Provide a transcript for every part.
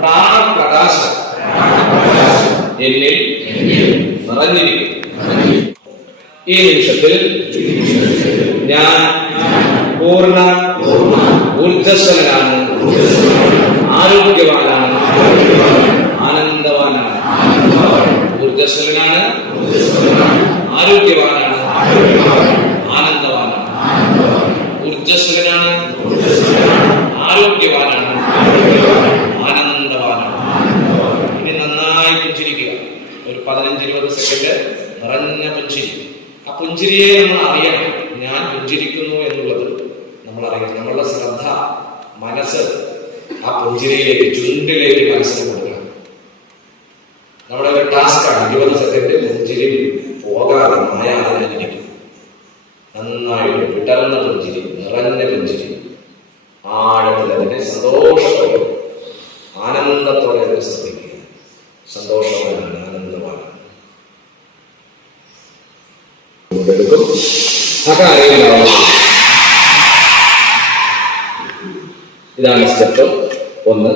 പ്രാണപ്രകാശം എന്നിൽ നിറഞ്ഞിരിക്കുന്നു. ഈ നിമിഷത്തിൽ ഞാൻ പൂർണ്ണ ഊർജ്ജസ്വലനാണ്, ആരോഗ്യവാനാണ്, ആനന്ദവാനാണ്. ഊർജ്ജസ്വലനാണ്, ആരോഗ്യവാനാണ്, ആനന്ദവാനാണ്. ഊർജ്ജസ്വലനാണ്, ആരോഗ്യവാനാണ്, ആനന്ദവാനാണ്. ഇനി നന്നായി പുഞ്ചിരിക്കുക. ഒരു 15-20 സെക്കൻഡ് നിറഞ്ഞ പുഞ്ചിരി. ആ പുഞ്ചിരിയെ നമ്മൾ അറിയണം. ഞാൻ പുഞ്ചിരിക്കുന്നു എന്നുള്ളത് നമ്മൾ അറിയണം. നമ്മളുടെ ശ്രദ്ധ, മനസ്സ് ആ പുഞ്ചിരിയിലേക്ക്, ചുണ്ടിലേക്ക് മനസ്സിന് കൊടുക്കണം. നമ്മുടെ ഒരു ടാസ്ക്കാണ് 20 സെക്കൻഡ് പുഞ്ചിരി പോകാതെ മായാതെ ഇരിക്കും. നന്നായിട്ട് വിടർന്ന പുഞ്ചിരി, നിറഞ്ഞ പുഞ്ചിരി, ആഴത്തിൽ അതിനെ സന്തോഷത്തോടെ ആനന്ദത്തോടെ അതിനെ ശ്രദ്ധിക്കുക. സന്തോഷമാണ്, ആനന്ദമാണ്. ഇതാണ് സ്റ്റെപ്പ് 1.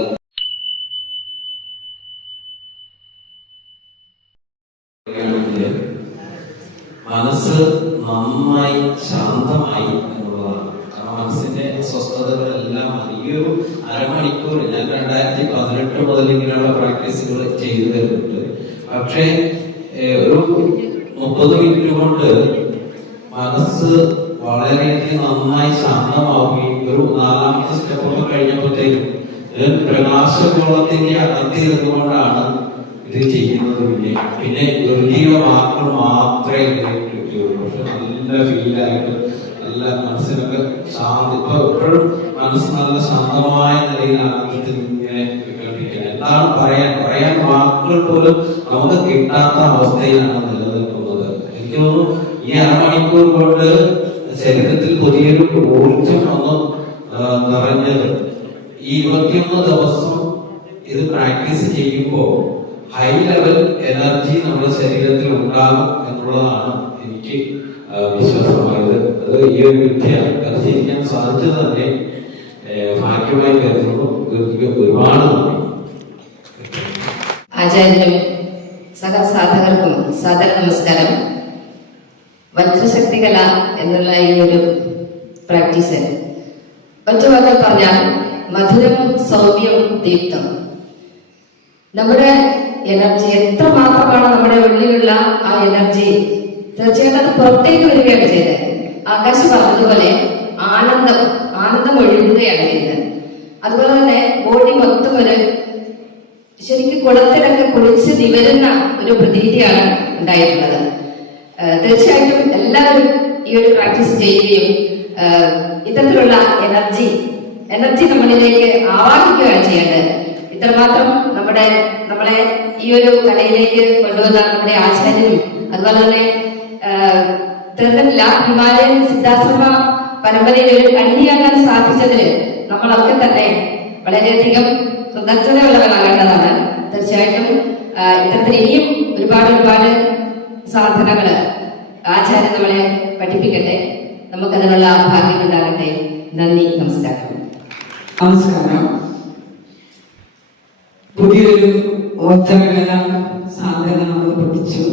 മനസ്സ് നന്നായി ശാന്തമായി എന്നുള്ളതാണ്. കാരണം മനസ്സിന്റെ സ്വസ്ഥതകളെല്ലാം ഈ ഒരു അരമണിക്കൂർ ഞാൻ 2018 മുതൽ ഇങ്ങനെയുള്ള പ്രാക്ടീസുകൾ ചെയ്തു തരുന്നുണ്ട്. പക്ഷേ ഒരു 30 മിനിറ്റ് കൊണ്ട് മനസ്സ് വളരെയധികം നന്നായി ശാന്തമാവുകയും ഒരു 4ാമത്തെ സ്റ്റെപ്പൊക്കെ കഴിഞ്ഞപ്പോഴത്തേക്കും പ്രകാശഗോളത്തിന്റെ അകത്തിരുന്നുകൊണ്ടാണ് ഇത് ചെയ്യുന്നത്. പിന്നെ നിർജീവ വാക്കുകൾ മാത്രമേ കിട്ടുകയുള്ളൂ. പക്ഷെ നല്ല ഫീലായിട്ട് നല്ല മനസ്സിനൊക്കെ ശാന്തി. ഇപ്പൊ എപ്പോഴും മനസ്സ് നല്ല ശാന്തമായ നിലയിലാണ് ഇങ്ങനെ കേൾപ്പിക്കുന്നത്. എന്താണ് പറയാൻ വാക്കുകൾ പോലും നമുക്ക് കിട്ടാത്ത അവസ്ഥയിലാണ് നിലനിൽക്കുന്നത്. എനിക്ക് തോന്നുന്നു ഈ അരമണിക്കൂർ കൊണ്ട് ശരീരത്തിൽ പുതിയൊരു ഊർജം ഒന്ന് നിറഞ്ഞത്. ഈ 21 ദിവസം ഇത് പ്രാക്ടീസ് ചെയ്യുമ്പോൾ ഹൈ ലെവൽ എനർജി നമ്മുടെ ശരീരത്തിൽ ഉണ്ടാകും എന്നുള്ളതാണ് എനിക്ക് വിശ്വാസമായത്. അത് ഈ ഒരു വിദ്യ പരിശീലിക്കാൻ സാധിച്ചത് തന്നെ ഭാഗ്യമായി കരുതുന്നു. ഒരുപാട് നന്ദി. ആചാര്യനും സഹസാധകർക്കും സാദര നമസ്കാരം. വജ്രശക്തികല എന്നുള്ള ഈ ഒരു പ്രാക്ടീസ് ഒറ്റ വാക്കിൽ പറഞ്ഞാൽ മധുരം, സൗമ്യം, ദീപ്തം. നമ്മുടെ എനർജി എത്രമാത്രമാണ് നമ്മുടെ ഉള്ളിലുള്ള ആ എനർജി തീർച്ചയായിട്ടും അത് പുറത്തേക്ക് വരികയാണ് ചെയ്തത്. ആകാശ് പറഞ്ഞതുപോലെ ആനന്ദം ഒഴുകുകയാണ് ചെയ്തത്. അതുപോലെ തന്നെ ബോഡി മൊത്തം ഒരു ശരിക്കും കുളത്തിലൊക്കെ കുളിച്ച് നിവരുന്ന ഒരു പ്രതീതിയാണ് ഉണ്ടായിട്ടുള്ളത്. തീർച്ചയായിട്ടും എല്ലാവരും ഈ ഒരു പ്രാക്ടീസ് ചെയ്യുകയും ഇത്തരത്തിലുള്ള എനർജി നമ്മളിലേക്ക് ആവാഹിക്കുകയാണ് ചെയ്യേണ്ടത്. ഇത്രമാത്രം നമ്മളെ ഈ ഒരു കലയിലേക്ക് കൊണ്ടുവന്ന നമ്മുടെ ആചാര്യനും അതുപോലെ തന്നെ തീർന്നില്ല ഹിമാലയൻ സിദ്ധാശ്രമ പരമ്പരയിൽ ഒരു കണ്ണിയാക്കാൻ സാധിച്ചതിന് നമ്മളൊക്കെ തന്നെ വളരെയധികം കൃതജ്ഞതയുള്ളവരാകേണ്ടതാണ്. തീർച്ചയായിട്ടും ഇത്തരത്തിൽ ഇനിയും ഒരുപാട് സാധനങ്ങള് ആചാര്യൻ നമ്മളെ പഠിപ്പിക്കട്ടെ. നമുക്കതിനുള്ള ഭാഗ്യം ഉണ്ടാകട്ടെ. നന്ദി, നമസ്കാരം. പുതിയൊരു ഓർത്തകല സാധന നമ്മൾ പഠിച്ചു.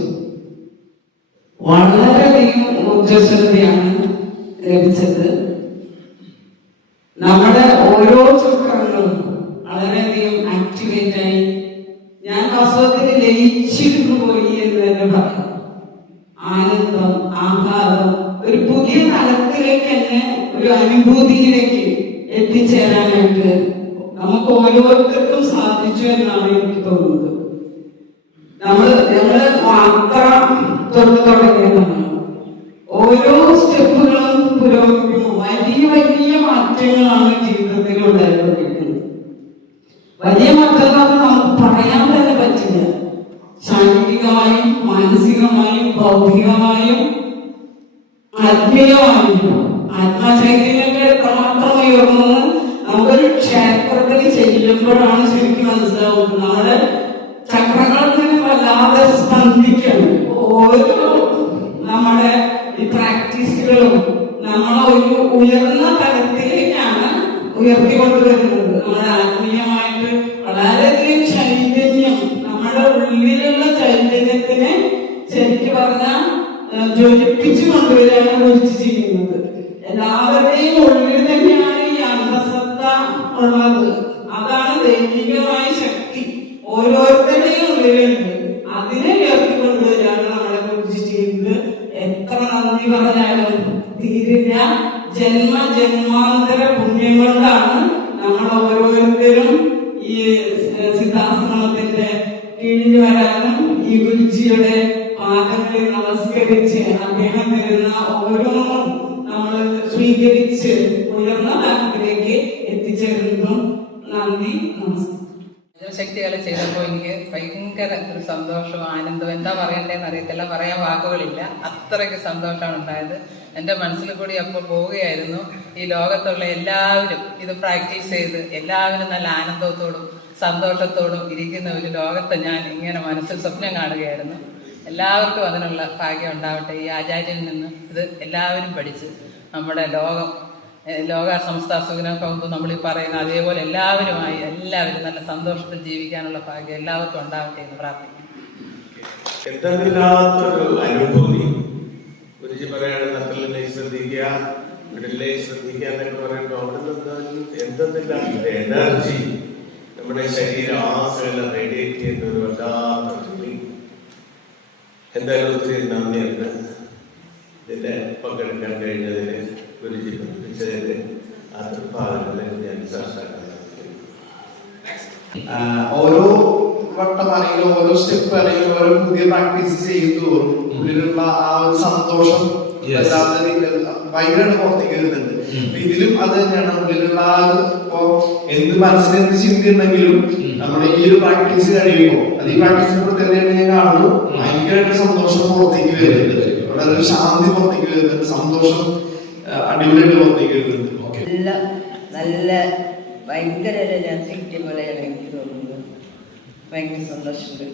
വളരെയധികം ഊർജ്ജസ്വലതയാണ് ലഭിച്ചത്. നമ്മുടെ ഓരോ ചക്രങ്ങളും വളരെയധികം ആക്ടിവേറ്റ് ആയി. ഞാൻ വാസ്തവത്തിൽ ലയിച്ചിരുന്നു പോയി എന്ന് തന്നെ പറയാം. ആനന്ദം, ആഹ്ലാദം, ഒരു പുതിയ തലത്തിലേക്ക് തന്നെ ഒരു അനുഭൂതിയിലേക്ക് എത്തിച്ചേരാനായിട്ട് നമുക്ക് ഓരോരുത്തർക്കും സാധിച്ചു എന്നാണ് എനിക്ക് തോന്നുന്നത്. ഞങ്ങള് മാത്രം തുടങ്ങിയതാണ്. ഓരോ സ്റ്റെപ്പുകളും പുരോഗമിക്കുമ്പോൾ വലിയ മാറ്റങ്ങളാണ് ജീവിതത്തിൽ ഉണ്ടായിക്കൊണ്ടിരിക്കുന്നത്. വലിയ മാറ്റങ്ങൾ നമുക്ക് പറയാൻ തന്നെ പറ്റില്ല. ശാരീരികമായും മാനസികമായും ബൗദ്ധികമായും ആത്മീയമായും ആത്മചൈതന്യമൊക്കെ എത്രമാത്രം ഉയർന്നെന്ന് നമുക്കൊരു ക്ഷേത്രത്തിൽ ചെല്ലുമ്പോഴാണ് ശരിക്കും മനസ്സിലാവുന്നത്. നമ്മുടെ ചക്രങ്ങൾ വല്ലാതെ സ്പന്ദിക്കണം. ഓരോ നമ്മുടെ ഈ പ്രാക്ടീസുകളും നമ്മളെ ഒരു ഉയർന്ന തലത്തിലേക്കാണ് ഉയർത്തിക്കൊണ്ടുവരുന്നത്. നമ്മുടെ ആത്മീയമായിട്ട് വളരെയധികം ചൈതന്യം, നമ്മുടെ ഉള്ളിലുള്ള ചൈതന്യത്തിനെ ശരിക്കും പറഞ്ഞാൽ ജ്വലിപ്പിച്ചു കൊണ്ടുവരികയാണ് കുറിച്ച് ചെയ്യുന്നത്. എല്ലാവരുടെയും ഉള്ളിൽ തന്നെയാണ് ഈ അന്തസത്ത ഉള്ളത്. അതാണ് ദൈവികമായ ശക്തി ഓരോരുത്തരുടെയും ഉള്ളിലുണ്ട്. അതിനെ ഉയർത്തിക്കൊണ്ടുവരികയാണ് നമ്മളെ കുറിച്ച് ചെയ്യുന്നത്. എത്ര നന്ദി പറഞ്ഞാലും തീരില്ല. ജന്മാന്തര പുണ്യം കൊണ്ടാണ് നമ്മൾ ഓരോരുത്തരും ഈ സിദ്ധാശ്രമത്തിന്റെ കീഴിൽ വരാനും ഈ ഗുരുജിയുടെ പാദങ്ങളിൽ നമസ്കരിച്ച് അദ്ദേഹം തരുന്ന ഓരോന്നും നമ്മൾ സ്വീകരിച്ച് ഉയർന്ന തലത്തിലേക്ക് എത്തിച്ചേരുന്നതും. നന്ദി, നമസ്കാരം. ശക്തികളെ ചെയ്തപ്പോൾ എനിക്ക് ഭയങ്കര ഒരു സന്തോഷവും ആനന്ദവും, എന്താ പറയണ്ടേന്ന് അറിയത്തില്ല, പറയാൻ വാക്കുകളില്ല. അത്രയ്ക്ക് സന്തോഷമാണ് ഉണ്ടായത്. എൻ്റെ മനസ്സിൽ കൂടി അപ്പോൾ പോവുകയായിരുന്നു, ഈ ലോകത്തുള്ള എല്ലാവരും ഇത് പ്രാക്ടീസ് ചെയ്ത് എല്ലാവരും നല്ല ആനന്ദത്തോടും സന്തോഷത്തോടും ഇരിക്കുന്ന ഒരു ലോകത്തെ ഞാൻ ഇങ്ങനെ മനസ്സിൽ സ്വപ്നം കാണുകയായിരുന്നു. എല്ലാവർക്കും അതിനുള്ള ഭാഗ്യം ഉണ്ടാവട്ടെ. ഈ ആചാര്യനിൽ നിന്ന് ഇത് എല്ലാവരും പഠിച്ച് നമ്മുടെ ലോക സംസ്ഥ സുഖനം കൗന്തു നമ്മൾ ഈ പറയുന്ന അതേപോലെ എല്ലാവരും നല്ല സന്തോഷത്തിൽ ജീവിക്കാനുള്ള ഭാഗ്യം എല്ലാവർക്കും ഉണ്ടാവട്ടെ എന്ന് പ്രാർത്ഥിക്കുന്നു. എന്തെങ്കിലാത്തൊരു അനുഭൂതി ഗുരുജി പറയാണ്, നട്ടലിനെ ശ്രദ്ധിക്കുക, മിഡിലെ ശ്രദ്ധിക്കുക എന്നൊക്കെ പറയുമ്പോൾ അവിടെ നിന്ന് എന്തെന്നില്ലാത്ത എനർജി നമ്മുടെ ശരീരാസെല്ലാം റേഡിയേറ്റ് ചെയ്യുന്ന ഒരു വല്ലാത്ത ഫീലിംഗ്. എന്തായാലും ഒത്തിരി നന്ദിയുണ്ട് ഇതിന്റെ പങ്കെടുക്കാൻ കഴിഞ്ഞതിന്, ഗുരുജി പഠിപ്പിച്ചതിന്, ആ തൃപ്പാദങ്ങളിൽ ഞാൻ സാക്ഷാത്കാരം. ഓരോ വട്ടം അല്ലെങ്കിൽ ഓരോ സ്റ്റെപ്പ് അല്ലെങ്കിൽ ഓരോ പുതിയ പ്രാക്ടീസ് ചെയ്യുന്നതോറും ഉള്ളിലുള്ള ആ ഒരു സന്തോഷം ഭയങ്കരമായിട്ട് പുറത്തേക്ക് വരുന്നുണ്ട്. ഇതിലും അത് തന്നെയാണ് ഉള്ളിലുള്ള ആ ഇപ്പോ എന്ത് മനസ്സിലെന്ത് ചിന്തയുണ്ടെങ്കിലും നമ്മുടെ ഈ ഒരു പ്രാക്ടീസ് കഴിയുമ്പോൾ അത് ഈ പ്രാക്ടീസിനോട് തന്നെയാണ് ഞാൻ കാണുന്നു, ഭയങ്കരമായിട്ട് സന്തോഷം പുറത്തേക്ക് വരുന്നുണ്ട്. വളരെ ഒരു ശാന്തി പുറത്തേക്ക് വരുന്നുണ്ട്, സന്തോഷം അടിപൊളിയായിട്ട് പുറത്തേക്ക് വരുന്നുണ്ട്. നല്ല ഭയങ്കര എനർജി പോലെയാണ് എനിക്ക് തോന്നുന്നത്. ഭയങ്കര സന്തോഷമുണ്ട്.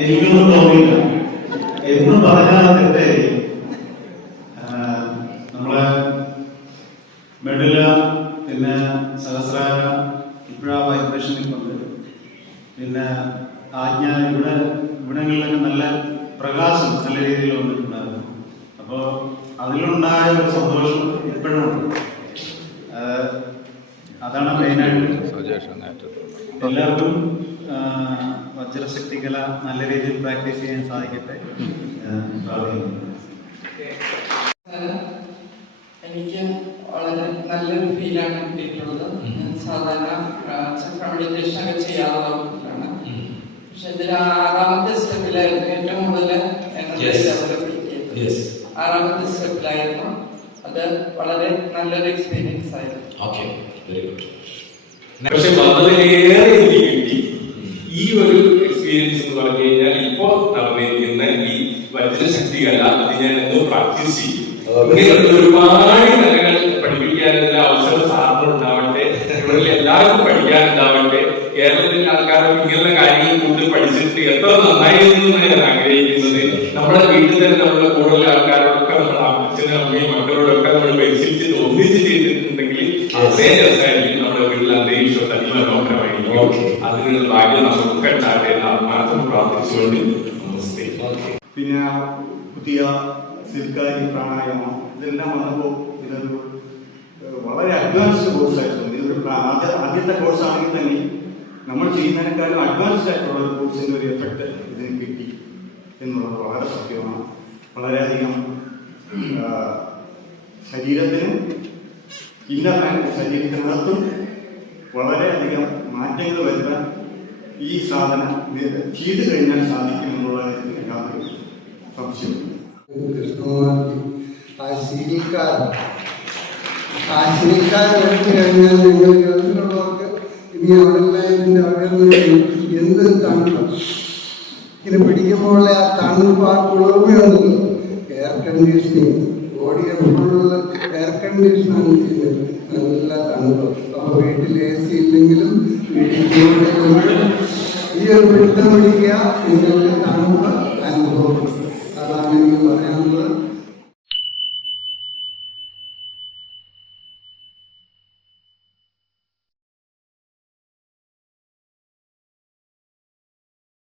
എനിക്കൊന്നും തോന്നിയില്ല എന്ന് പറഞ്ഞാൽ തെറ്റായി. നമ്മളെ മെഡല പിന്നെ സഹസ്രാര ഇപ്പോഴാ വൈബ്രേഷൻ കൊണ്ട് പിന്നെ ആജ്ഞ ഇവിടങ്ങളിലൊക്കെ നല്ല പ്രകാശം നല്ല രീതിയിൽ വന്നിട്ടുണ്ടായിരുന്നു. അപ്പോൾ അതിലുണ്ടായ ഒരു സന്തോഷം ഇപ്പോഴും ഉണ്ട്. അതാണ് മെയിനായിട്ട്. എല്ലാവർക്കും വജ്രശക്തികല നല്ല രീതിയിൽ പ്രാക്ടീസ് ചെയ്യാൻ സാധിക്കട്ടെ. എനിക്ക് വളരെ നല്ലൊരു ഫീലാണ് കിട്ടിയിട്ടുള്ളത്. സാധാരണ ചക്ര മെഡിറ്റേഷൻ ഒക്കെ ചെയ്യാറുള്ളതാണ്. പക്ഷെ ഇതിൽ 6ാമത്തെ സ്റ്റെപ്പിലായിരുന്നു ഏറ്റവും കൂടുതൽ എനർജി ഡെവലപ്പ് ചെയ്തത്. 6ാമത്തെ സ്റ്റെപ്പിലായിരുന്നു. അത് വളരെ നല്ലൊരു എക്സ്പീരിയൻസ് ആയിരുന്നു. പക്ഷെ വന്നതിലേറെ എനിക്ക് കിട്ടി ഈ ഒരു എക്സ്പീരിയൻസ് എന്ന് പറഞ്ഞു കഴിഞ്ഞാൽ ഇപ്പോ നടന്നിരിക്കുന്ന ഈ വജ്രശക്തികല അത് ഞാൻ എന്തോ പ്രാക്ടീസ് ചെയ്യും. ഇങ്ങനെയുള്ള ഒരുപാട് കലകൾ പഠിപ്പിക്കാനുള്ള അവസരം സാറിനുണ്ടാവട്ടെ, ഇവിടെ എല്ലാവർക്കും പഠിക്കാനുണ്ടാവട്ടെ. കേരളത്തിലെ ആൾക്കാരൊക്കെ ഇങ്ങനെയുള്ള കാര്യങ്ങൾ കൂടുതൽ പഠിച്ചിട്ട് എത്ര നന്നായിരുന്നു ഞാൻ ആഗ്രഹിക്കുന്നത്. നമ്മുടെ വീട്ടിൽ തന്നെ നമ്മുടെ കൂടുതൽ ആൾക്കാരൊക്കെ നമ്മുടെ അച്ഛനും അമ്മയും മക്കളോടൊക്കെ നമ്മൾ പരിശീലിച്ചിട്ട് ഒന്നിച്ച് ചെയ്തിട്ടുണ്ടെങ്കിൽ അതേ രസമായിരിക്കും നമ്മുടെ വീട്ടിൽ അന്തരീക്ഷം അതിമനോഹരമായിരിക്കും. അതിനുള്ള ഭാഗ്യം നമുക്ക് ഉണ്ടാകട്ടെ എന്ന് മാത്രം പ്രാർത്ഥിച്ചുകൊണ്ട് നമസ്തേ. പിന്നെ പുതിയ സിൽക്കാരി പ്രാണായാമം ഇതെല്ലാം വന്നപ്പോൾ ഇതൊരു വളരെ അഡ്വാൻസ്ഡ് കോഴ്സായിരുന്നു. ഇതൊരു ആദ്യത്തെ കോഴ്സാണെങ്കിൽ തന്നെ നമ്മൾ ചെയ്യുന്നതിനേക്കാളും അഡ്വാൻസ്ഡ് ആയിട്ടുള്ള ഒരു കോഴ്സിന്റെ ഒരു എഫക്ട് ഇതിന് കിട്ടി എന്നുള്ളത് വളരെ സത്യമാണ്. വളരെയധികം ശരീരത്തിനും ശരീരത്തിനകത്തും വളരെയധികം മാറ്റങ്ങൾ വരുത്താൻ ഈ സാധന ചെയ്തു കഴിഞ്ഞാൽ സാധിക്കും എന്നുള്ളതിന് യാതൊരു സംശയമില്ല. എടുത്തു കഴിഞ്ഞാൽ നിങ്ങൾ ഗൾഫിലുള്ളവർക്ക് ഇനി അവിടെ എന്ത് തണുപ്പ് ഇത് പിടിക്കുമ്പോൾ ആ തണുപ്പ് ആ കുളിർമയുണ്ടല്ലോ, എയർ കണ്ടീഷനിങ് ബോഡിയെ ഫുള്ള് എയർ കണ്ടീഷനാണ് ചെയ്യുന്നത്. നല്ല തണുപ്പ്. അപ്പോൾ വീട്ടിൽ AC ഇല്ലെങ്കിലും വീട്ടിൽ ഈ ഒരു പിടുത്തം പിടിക്കുക, നിങ്ങൾക്ക് തണുപ്പ് അനുഭവപ്പെടും. അതാണ് എനിക്ക് പറയാനുള്ളത്.